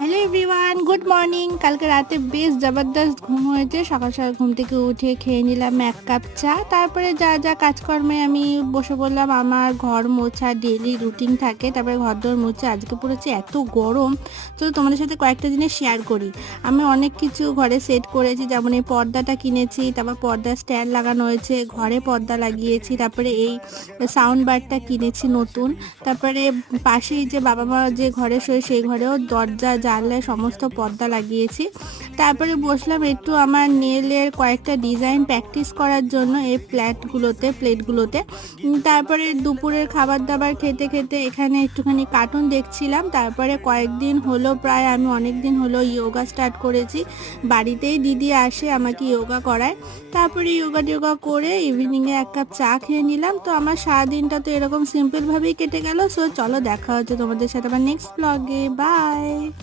Hello everyone, good morning. কালকে রাতে বেশ জবরদস্ত ঘুম হয়েছে। সকাল সকাল ঘুম থেকে উঠে খেয়ে নিলাম 1 কাপ চা। তারপরে যা যা কাজকর্মে আমি বসে পড়লাম। আমার ঘর মোছা ডেইলি রুটিন থাকে। তারপরে ঘরদোর মুছে আজকে পড়েছে এত গরম। তো তোমাদের সাথে কয়েকটা জিনিস শেয়ার করি। আমি অনেক কিছু ঘরে সেট করেছি, যেমন এই পর্দাটা কিনেছি, তারপর পর্দার স্ট্যান্ড লাগানো হয়েছে, ঘরে পর্দা লাগিয়েছি, তারপরে এই সাউন্ড বারটা কিনেছি নতুন। তারপরে পাশেই যে বাবা মা যে ঘরে শোয় সেই ঘরেও দরজা জানলায় সমস্ত পর্দা লাগিয়েছি। তারপরে বসলাম একটু আমার নেলের কয়েকটা ডিজাইন প্র্যাকটিস করার জন্য এই প্লেটগুলোতে। তারপরে দুপুরের খাবার দাবার খেতে খেতে এখানে একটুখানি কার্টুন দেখছিলাম। তারপরে কয়েকদিন হলো, প্রায় আমি অনেক দিন হলো যোগা স্টার্ট করেছি। বাড়িতেই দিদি আসে আমাকে যোগা করায়। তারপরে যোগা করে ইভিনিংয়ে 1 কাপ চা খেয়ে নিলাম। তো আমার সারাদিনটা তো এরকম সিম্পলভাবেই কেটে গেল। সো চলো দেখা হচ্ছে তোমাদের সাথে আবার নেক্সট ব্লগে। বাই।